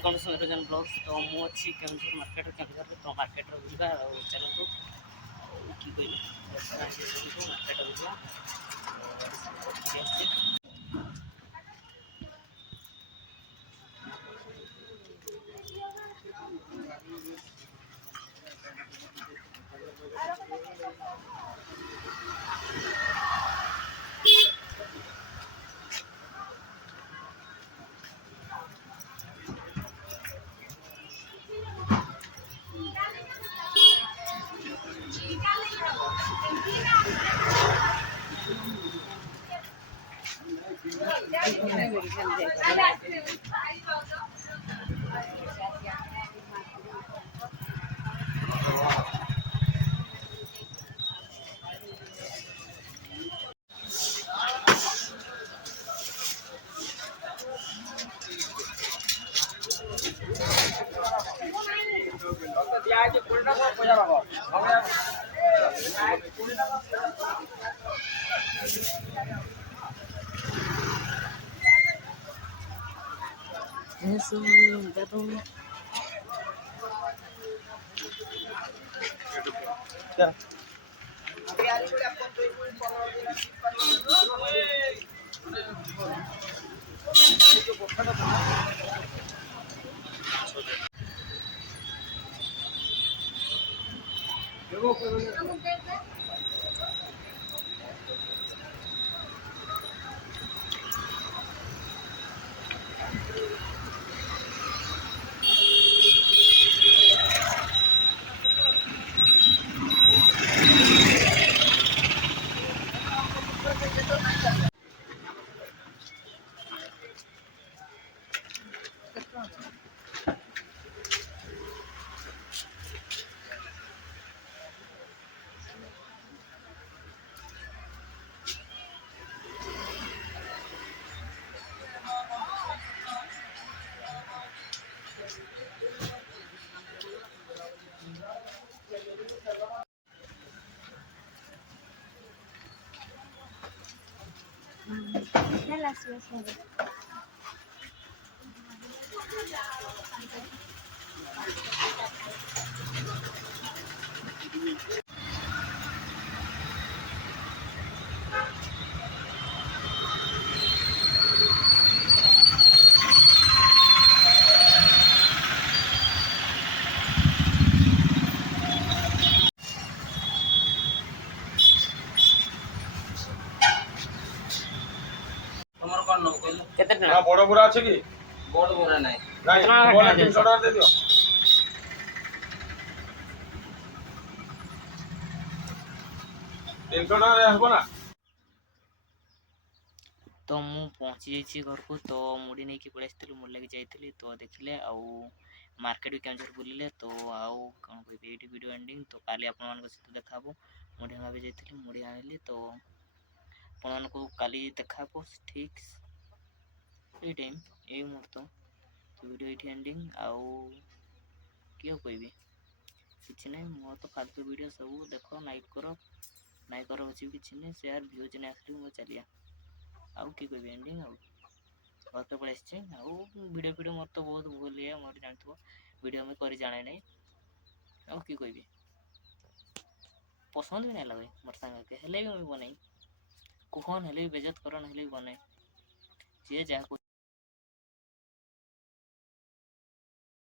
Welcome to समीरजन blogs. तो मु अच्छी केमझर मार्केट केमझर तो मार्केट बुलवा चलतु कि मार्केट बुलवा বড় বুড়া আছে কি? বড় বড় নাই নাই বড় 300 টাকা দিয়ে দিও। 300 টাকা আসবো না। तो मु पहुँची जाइए घर को। तो मुड़ी नहीं कि पड़े मुड़ी लगे जाइली तो देखिले आउ मार्केट भी केमझर बुलिले तो आउ कौन कह वीडियो एंडिंग तो काली आपण सहित देखा मुड़ी आना भी जाइली मुड़ी आनिली तो आपण को काली देखा ठीक ये टाइम ये मुहूर्त तो वीडियो ये एंडिंग आउ किए कहबी किसी ना मोर तो फालतू वीडियो सब देख लाइक करो नाई कर किसी नहीं शेयर व्यूज नहीं आसली मो चलिया आउ कि कहबी एंडिंग आउ घर पे पड़े आउ वीडियो वीडियो मोर तो बहुत भूल है मोर जानथो वीडियो में कर जाने नहीं आउ कि कहबी पसंद भी नहीं लगे मोर सांग के हेले भी मुझे बनाई कुहन हेले भी बेजत करन हेले भी बनाई जे जा